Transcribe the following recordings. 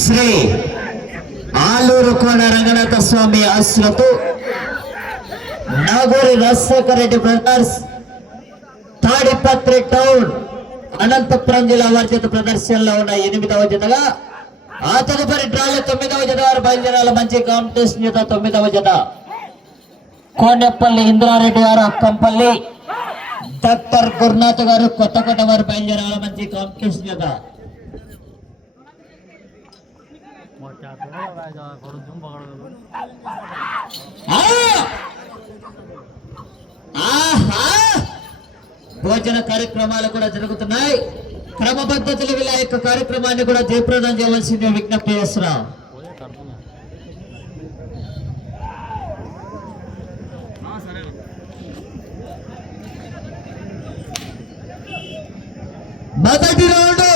శ్రీ ఆలూరు కోన రంగనాథ స్వామి ఆశ్రతు Naguri Rajasekhara Reddy brothers Tadipatri town Anantapuram జిల్లా వర్జిత ప్రదర్శనలో ఉన్న ఎనిమిదవ జతగా ఆ తదుపరి డ్రాలో తొమ్మిదవ జత వారు బయలుదేరాల మంచి కాంపిటీషన్ జత తొమ్మిదవ జత. కోనెప్పల్లి ఇంద్రారెడ్డి గారు అక్కంపల్లి డాక్టర్ గురునాథ్ గారు కొత్తకోట వారు బయలుదేరాల మంచి కాంపిటీషన్ జత ఆ! ఆహా! భోజన కార్యక్రమాలు కూడా జరుగుతున్నాయి. క్రమ పద్ధతులు వీళ్ళ యొక్క కార్యక్రమాన్ని కూడా జయప్రదం చేయవలసింది విజ్ఞప్తి చేస్తున్నాం మొదటి రౌండ్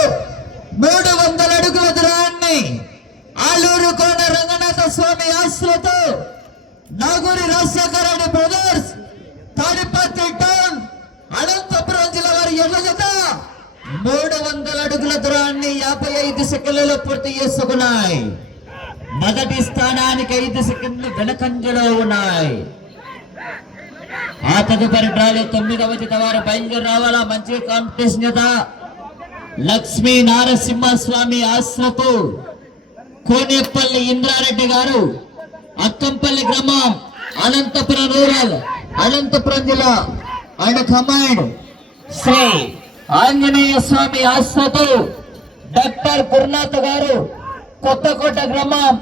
మూడు వందల అడుగుల దూరాన్ని ఆలూరు కోన రంగనాథ స్వామి ఆశ్రతో నాగూరి రాజశేఖర రెడ్డి బ్రదర్స్ తాడిపత్రి టౌన్ అనంతపురం జిల్లా వారి ఎల్ల జత మూడు వందల అడుగుల దూరాన్ని యాభై ఐదు సెకండ్లలో పూర్తి చేసుకున్నాయి మొదటి స్థానానికి ఐదు సెకండ్లు వెనకంజలో ఉన్నాయి. ఆ తదుపరి డ్రాలో తొమ్మిదవ జత వారు బయలుదేరి రావాలా? మంచి కాంపిటీషన్ జత. లక్ష్మీ నారసింహ స్వామి కోనేపల్లి ఇంద్రారెడ్డి గారు అక్కంపల్లి గ్రామం అనంతపురం రూరల్ అనంతపురం జిల్లా అండ్ కమాండ్ శ్రీ ఆంజనేయ స్వామి ఆశ్రతు డాక్టర్ గురునాథ్ గారు కొత్తకోట గ్రామం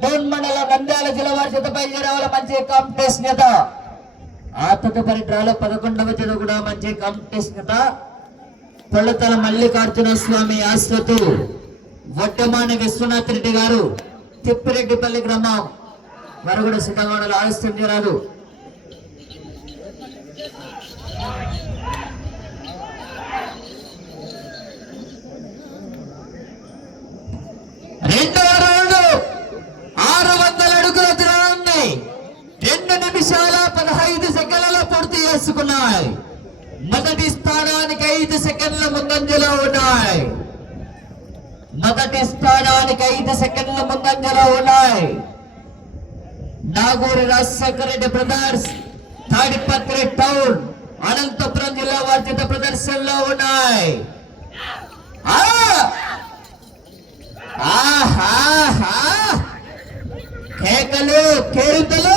డోన్ మండలం నంద్యాల జిల్లా వారి చేత మంచి కాంపిటీషన్ గత ఆ తదుపరి డ్రాలో పదకొండవ జత కూడా మంచి కాంపిటీషన్ గత పొల్లతల మల్లికార్జున స్వామి ఆశ్రతు వడ్డమాని విశ్వనాథ్ రెడ్డి గారు తిప్పిరెడ్డిపల్లి గ్రామం. వరగుడ కూడా సిద్ధంగా ఆలస్యం చేయరాదు రెండవ రౌండ్ ఆరు వందల అడుగుల దూరాన్ని రెండు నిమిషాల పదహైదు సెకండ్లలో పూర్తి చేసుకున్నాయి. మొదటి స్థానానికి ఐదు సెకండ్ల ముందంజలో ఉన్నాయి. మొదటి స్థానానికి ఐదు సెకండ్ల ముందంజలో ఉన్నాయి. నాగూరు రాజశేఖర రెడ్డి బ్రదర్స్ తాడిపత్రి టౌన్ అనంతపురం జిల్లా వర్జిత ప్రదర్శనలో ఉన్నాయి. కేకలు కేరుతలు!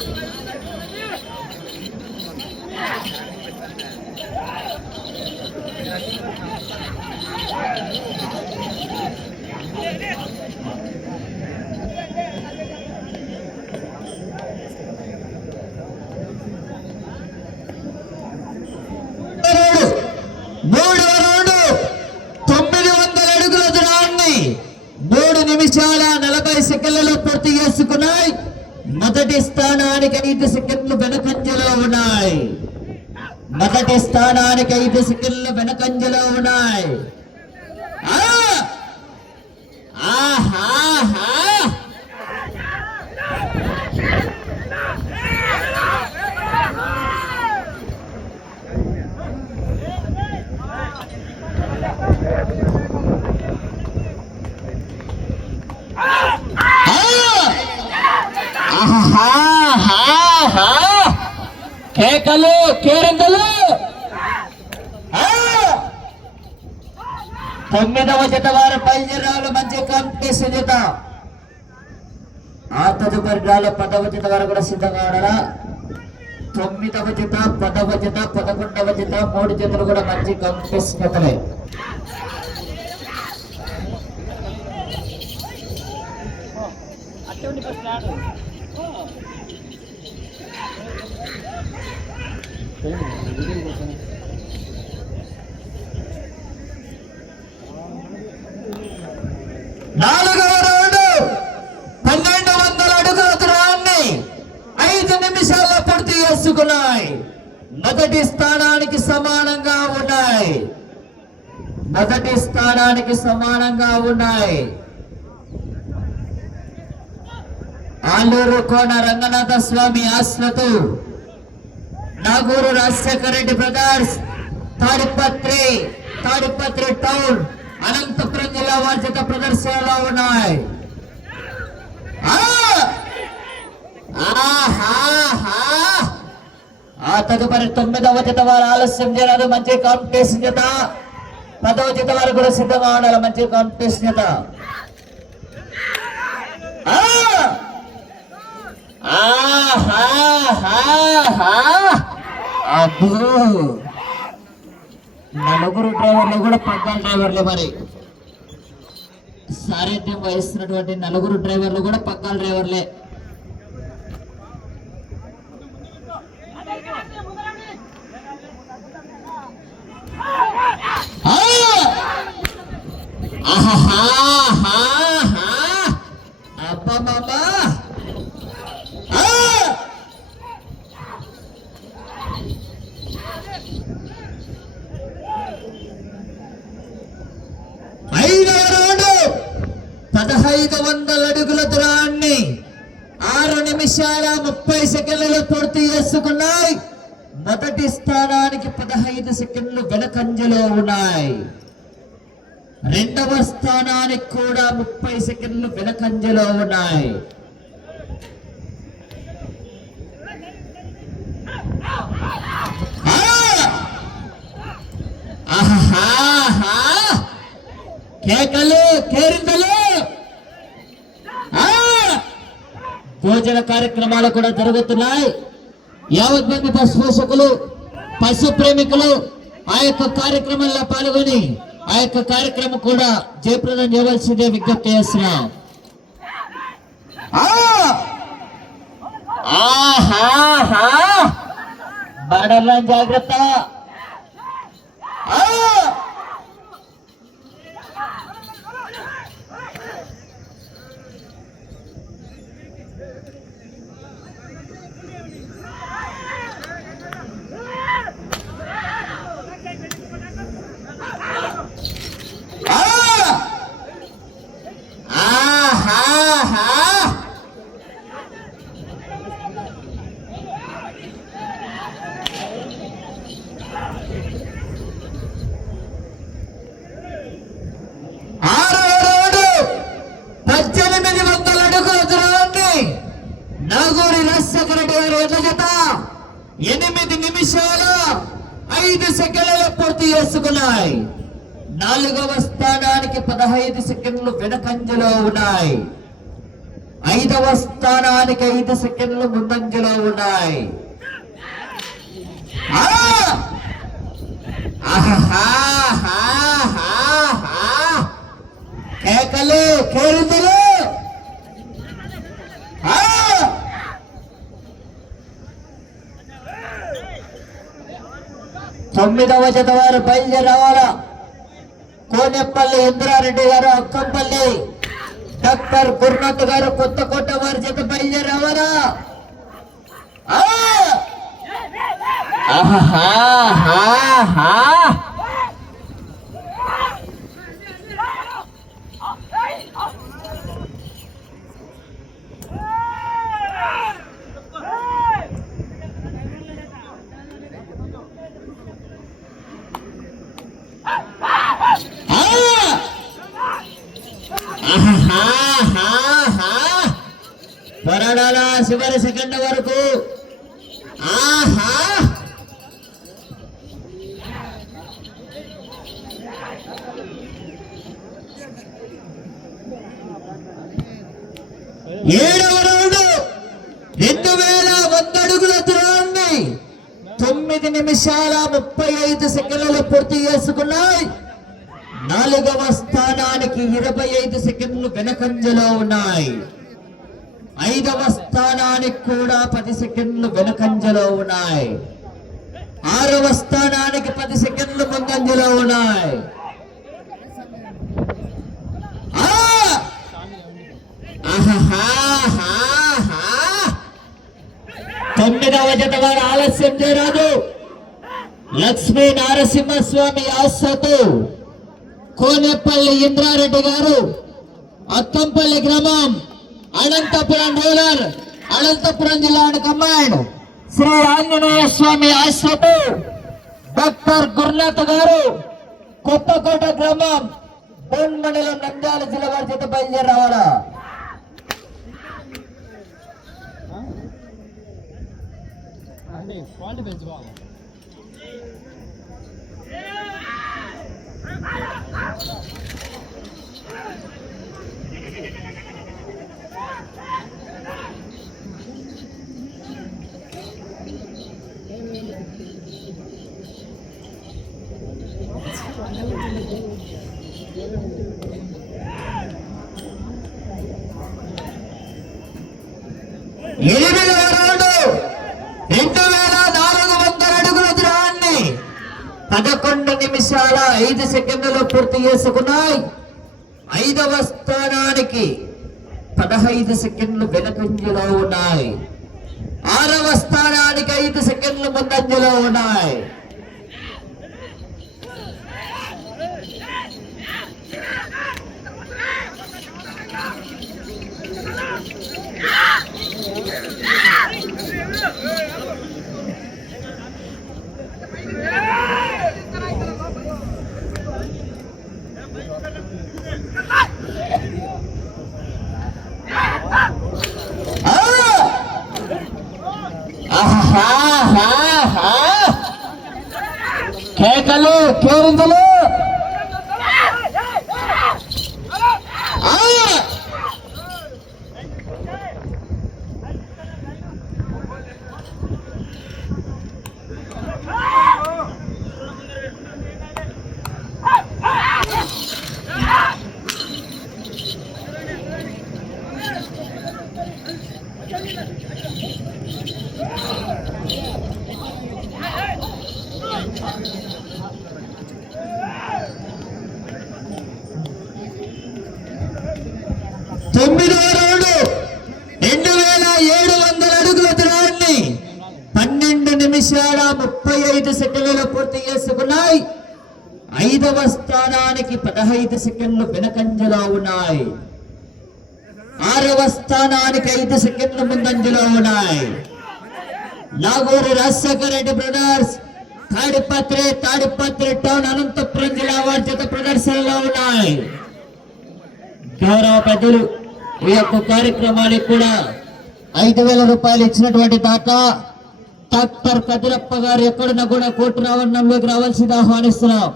సికిళ్ళు వెనకంజలో ఉన్నాయి. ఆహా! ఆహాహా! ఆహాహాహా! కేకలు కేరిందలు ఆ! తొమ్మిదవ జత వారు బయలుదేరాలు మంచి కంపెనీ జత ఆ తదుపరి పదవ జత వారు కూడా సిద్ధంగా ఉన్నారా తొమ్మిదవ జత పదవ జత పదకొండవ జత మూడు జతలు కూడా మంచి కాంపిటీషన్ జతలే మొదటి స్థానానికి సమానంగా ఉన్నాయి. మొదటి స్థానానికి సమానంగా ఉన్నాయి. ఆలూరు కోన రంగనాథ స్వామి ఆశ్రతు నాగూరు రాజశేఖర రెడ్డి బ్రదర్స్ తాడిపత్రి తాడిపత్రి టౌన్ అనంతపురం జిల్లా వార్జిత ప్రదర్శనలో ఉన్నాయి. ఆహా! ఆ తదుపరి తొమ్మిదవ జత వారు ఆలస్యం చేయరాదు మంచి కాంపిటీషన్ జత పదవ జత వారు కూడా సిద్ధంగా ఉండాలి మంచి కాంపిటీషన్ జత నలుగురు డ్రైవర్లు కూడా పద్దాల డ్రైవర్లే మరి. సారథ్యం వహిస్తున్నటువంటి నలుగురు డ్రైవర్లు కూడా పక్కాల డ్రైవర్లే ఆ! ఆహాహాహాహా! అబ్బబ్బబ్బా! ఆ! ఐదవ రౌండ్ పదహైదు వందల అడుగుల దూరాన్ని ఆరు నిమిషాల ముప్పై సెకండ్లలో పూర్తి చేసుకున్నాయి మొదటి స్థానానికి పదహైదు సెకండ్లు వెనకంజలో ఉన్నాయి రెండవ స్థానానికి కూడా ముప్పై సెకండ్లు వెనకంజలో ఉన్నాయి. కేకలు కేరింతలు! భోజన కార్యక్రమాలు కూడా జరుగుతున్నాయి. యావత్ మంది పశు పోషకులు పశు ప్రేమికులు ఆ యొక్క కార్యక్రమంలో పాల్గొని ఆ యొక్క కార్యక్రమం కూడా జయప్రదం చేయవలసిందే విజ్ఞప్తి చేస్తున్నాం. ఆ! జాగ్రత్త ఆ! ఆ! ఆహాహా! ఆరవ రౌండు పద్దెనిమిది వందల అడుగుల దూరాన్ని నాగూరి రాజశేఖర రెడ్డి గారి ఎనిమిది నిమిషాలు ఐదు సెకండ్లలో పూర్తి చేసుకున్నాయి. నాలుగవ స్థానానికి పదహైదు సెకండ్లు వెనకంజలో ఉన్నాయి. ఐదవ స్థానానికి ఐదు సెకండ్లు ముందంజలో ఉన్నాయి. కేకలు కేరింతలు ఆ! తొమ్మిదవ జత వారు బయలుదేరి రావాలా కోనెప్పల్లి ఇంద్రారెడ్డి గారు అక్కంపల్లి. డాక్టర్ గురునాథ్ గారు కొత్త కోట వారి జత బయలుదేరి రావాలా హా. పోరాడాల చివరి సెకండ్ వరకు. ఆహా. ఏడవ రౌండ్. రెండు వేల వంద అడుగుల దూరాన్ని తొమ్మిది నిమిషాల ముప్పై ఐదు సెకండ్లలో పూర్తి చేసుకున్నాయి. నాలుగవ స్థానానికి ఇరవై ఐదు సెకండ్లు వెనకంజలో ఉన్నాయి. ఐదవ స్థానానికి కూడా పది సెకండ్లు వెనకంజలో ఉన్నాయి. ఆరవ స్థానానికి పది సెకండ్లు ముందంజలో ఉన్నాయి. ఆ! తొమ్మిదవ జత వారు ఆలస్యం చేయరాదు. లక్ష్మీ నారసింహస్వామి ఆశతో కోనేపల్లి ఇంద్రారెడ్డి గారు అక్కంపల్లి గ్రామం అనంతపురం రూరల్ అనంతపురం జిల్లా కమాండ్ శ్రీ ఆంజనేయ స్వామి ఆశ్రపు డాక్టర్ గురునాథ్ గారు కొత్తకోట గ్రామం బోన్ మండలం నంద్యాల జిల్లా వారి చేత బయలుదేరి రావాలా క్వాలిటీ రౌండ్ నిమిషాల ఐదు సెకండ్లలో పూర్తి చేసుకున్నాయి. ఐదవ స్థానానికి పదహైదు సెకండ్లు వెనకంజలో ఉన్నాయి. ఆరవ స్థానానికి ఐదు సెకండ్లు ముందంజలో ఉన్నాయి ఆ! ఆహాహాహా! కేకలు కేరింతలు ఆ! తొమ్మిదవ రౌండ్ రెండు వేల ఏడు వందల అడుగుల దూరాన్ని పన్నెండు నిమిషాల ముప్పై ఐదు సెకండ్లలో పూర్తి చేసుకున్నాయి ఐదవ స్థానానికి పదహైదు సెకండ్లు వెనకంజలో ఉన్నాయి. ఆరవ స్థానానికి ఐదు సెకండ్లు ముందంజలో ఉన్నాయి. నాగూరు రాజశేఖర రెడ్డి బ్రదర్స్ తాడిపత్రి తాడిపత్రి టౌన్ అనంతపురం జిల్లా వారి చేత ప్రదర్శనలో ఉన్నాయి. గౌరవ పెద్దలు ఈ యొక్క కార్యక్రమానికి కూడా ఐదు వేల రూపాయలు ఇచ్చినటువంటి దాకా డాక్టర్ కదిరప్ప గారు ఎక్కడున్నా కూడా కోర్టు రావడంలోకి రావాల్సింది ఆహ్వానిస్తున్నాం.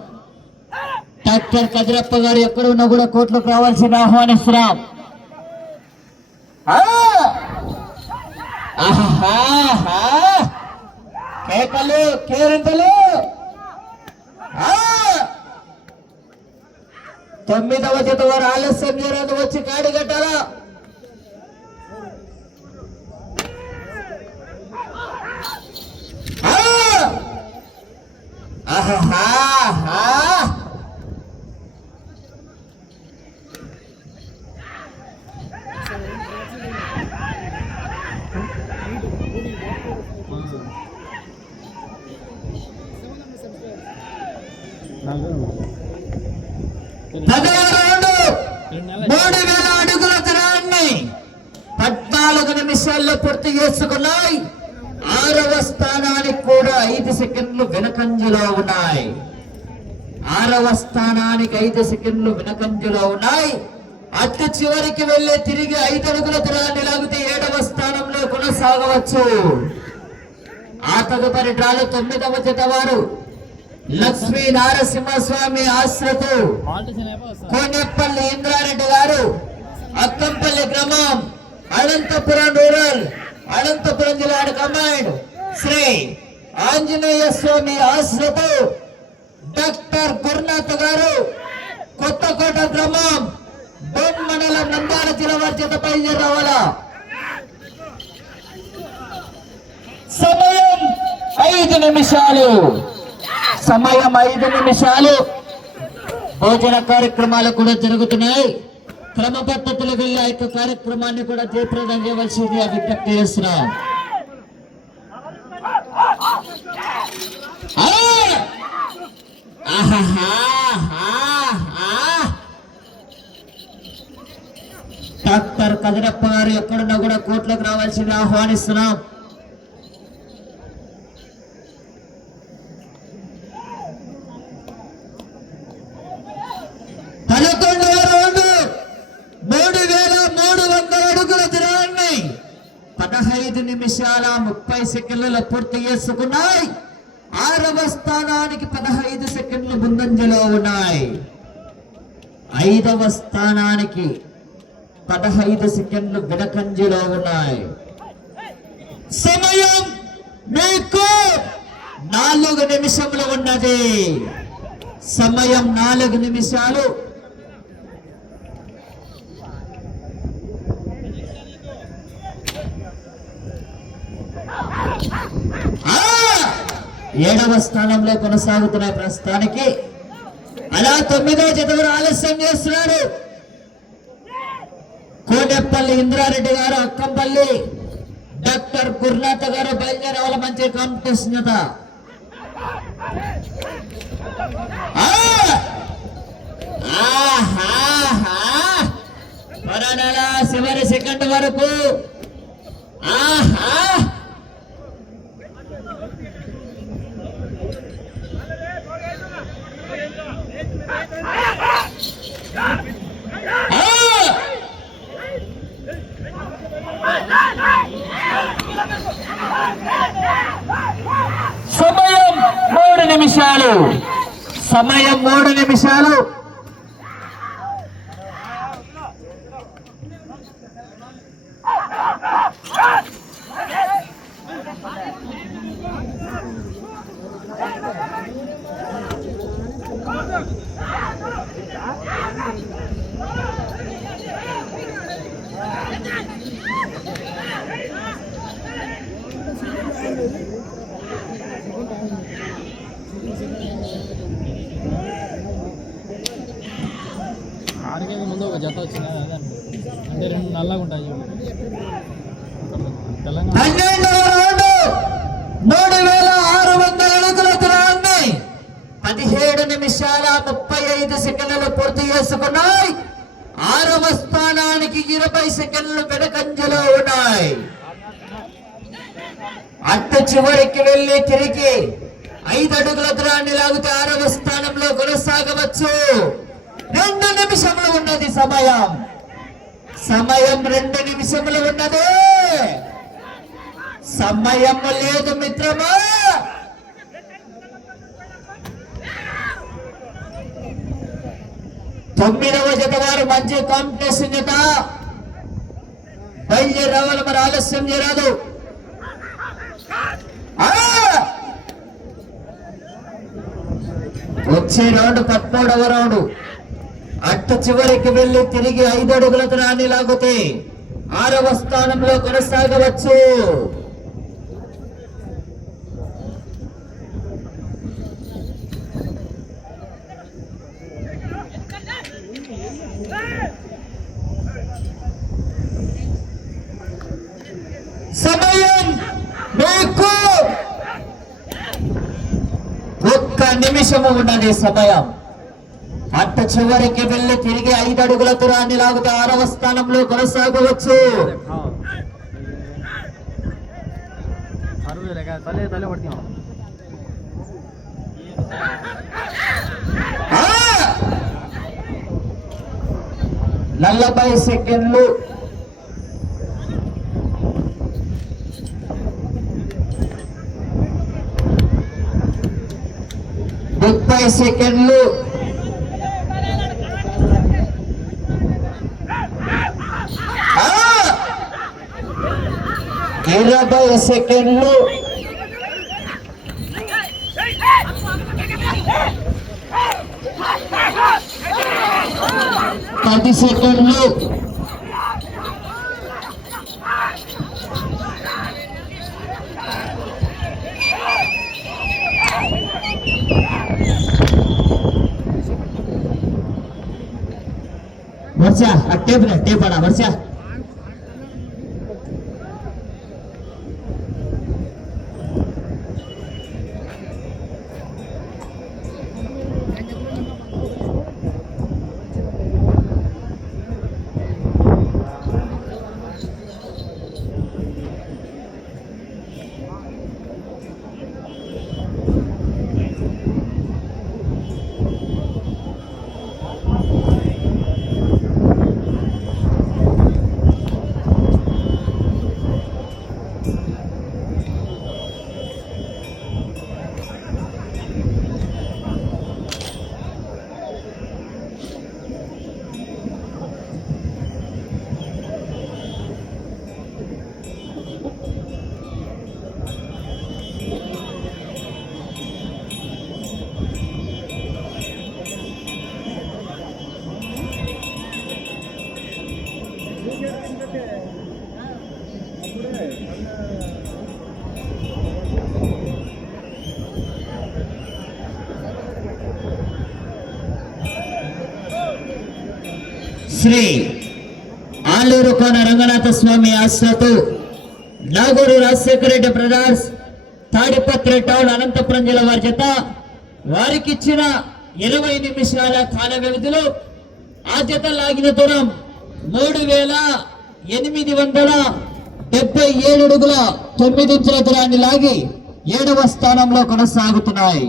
డాక్టర్ కదిరప్ప గారు ఎక్కడున్నా కూడా కోర్టులోకి రావాల్సింది ఆహ్వానిస్తున్నాం ఆ! కేకలు కేరింతలు ఆ! తొమ్మిదవ జత వారు ఆలస్యం చేయరాదు వచ్చి కాడి కట్టాలా ఆ! ఆహాహా! పదవ రౌండ్ రెండు నెలలు మూడు వేల అడుగుల దూరాన్ని పద్నాలుగు నిమిషాల్లో పూర్తి చేసుకున్నాయి ఆరవ స్థానానికి కూడా ఐదు సెకండ్లు వెనకంజలో ఉన్నాయి ఆరవ స్థానానికి ఐదు సెకండ్లు వెనకంజలో ఉన్నాయి. అతి చివరికి వెళ్ళే తిరిగి ఐదు అడుగుల దూరాన్ని లాగితే ఏడవ స్థానంలో కొనసాగవచ్చు. ఆ తదుపరి డ్రాలు తొమ్మిదవ జత వారు లక్ష్మీ నారసింహస్వామి ఆశ్రతు కోనేపల్లి ఇంద్రారెడ్డి గారు అక్కంపల్లి గ్రామం అనంతపురం రూరల్ అనంతపురం జిల్లా కమాండ్ శ్రీ ఆంజనేయ స్వామి ఆశ్రతు డాక్టర్ గురునాథ్ గారు కొత్తకోట గ్రామం బొన్ మండలం నందాల జిల్లా వారి చేత బయలుదేరి రావాలా? సమయం ఐదు నిమిషాలు. సమయం ఐదు నిమిషాలు. భోజన కార్యక్రమాలు కూడా జరుగుతున్నాయి. క్రమ పద్ధతులు వెళ్ళి ఆ యొక్క కార్యక్రమాన్ని కూడా జయప్రదం చేయవలసింది విజ్ఞప్తి చేస్తున్నాం ఆ! డాక్టర్ కదిరప్ప గారు ఎక్కడున్నా కూడా కోర్టులోకి రావాల్సింది ఆహ్వానిస్తున్నాం. పదకొండవ రౌండ్ మూడు వేల మూడు వందల అడుగుల దూరాన్ని పదహైదు నిమిషాల ముప్పై సెకండ్లలో పూర్తి చేసుకున్నాయి. ఆరవ స్థానానికి పదహైదు సెకండ్లు ముందంజలో ఉన్నాయి. ఐదవ స్థానానికి పదహైదు సెకండ్లు వెనకంజలో ఉన్నాయి. సమయం మీకు నాలుగు నిమిషములు ఉన్నది. సమయం నాలుగు నిమిషాలు. Ah! ఏడవ స్థానంలో కొనసాగుతున్న ప్రస్తుతానికి అలా తొమ్మిదో జతవరు ఆలస్యం చేస్తున్నారు కోటెప్పల్లి ఇంద్రారెడ్డి గారు అక్కంపల్లి డాక్టర్ గురునాథ గారు బయలుదేరాల మంచి కాంపిటీషన్ జత ఆ! చివరి సెకండ్ వరకు. ఆహా ఆ! సమయం మూడు నిమిషాలు. సమయం మూడు నిమిషాలు ఆడికి ముందు ఒక జత వచ్చింది అంటే రెండు నల్లగా ఉంటాయి మూడు వేల ఆరు వందల అడుగుల దూరాన్ని పదిహేడు నిమిషాల ముప్పై ఐదు సెకండ్లు పూర్తి చేసుకున్నాయి. ఆరవ స్థానానికి ఇరవై సెకండ్లు వెనకంజలో ఉన్నాయి. అట్ట చివరికి వెళ్ళి తిరిగి ఐదు అడుగుల దూరాన్ని లాగితే ఆరవ స్థానంలో కొనసాగవచ్చు. రెండు నిమిషములు ఉన్నది సమయం. సమయం రెండు నిమిషములు ఉన్నది. సమయం లేదు మిత్రమా. తొమ్మిదవ జత వారు మంచి కాంపిటీషన్ జత. బయలుదేరి రావాలి మరి ఆలస్యం చేయరాదు. ఆ! వచ్చే రౌండ్ పదమూడవ రౌండ్ అట్టు చివరికి వెళ్ళి తిరిగి ఐదు అడుగులకు రాని లాగితే ఆరవ స్థానంలో కొనసాగవచ్చు. సమయం మీకు ఒక్క నిమిషము ఉన్నది సమయం. అట్ట చివరికి వెళ్ళి తిరిగి ఐదు అడుగుల దూరాన్ని లాగితే ఆరవ స్థానంలో కొనసాగవచ్చు! నలభై సెకండ్లు. ముప్పై సెకండ్లు ఆ! ఇరవై సెకండ్లు పది సెకండ్లు వర్ష ఆ టేప్ టేప్ అడా వర్ష శ్రీ ఆలూరు కోన రంగనాథ స్వామి ఆశ్రతు నాగూరు రాజశేఖర రెడ్డి బ్రదర్స్ తాడిపత్రి టౌన్ అనంతపురం జిల్లా వారి చేత వారికి ఇచ్చిన ఇరవై నిమిషాల కాల వ్యవధిలో ఆ జత లాగిన దూరం మూడు వేల ఎనిమిది వందల డెబ్బై ఏడు అడుగుల తొమ్మిది ఇంచుల దూరాన్ని లాగి ఏడవ స్థానంలో కొనసాగుతున్నాయి.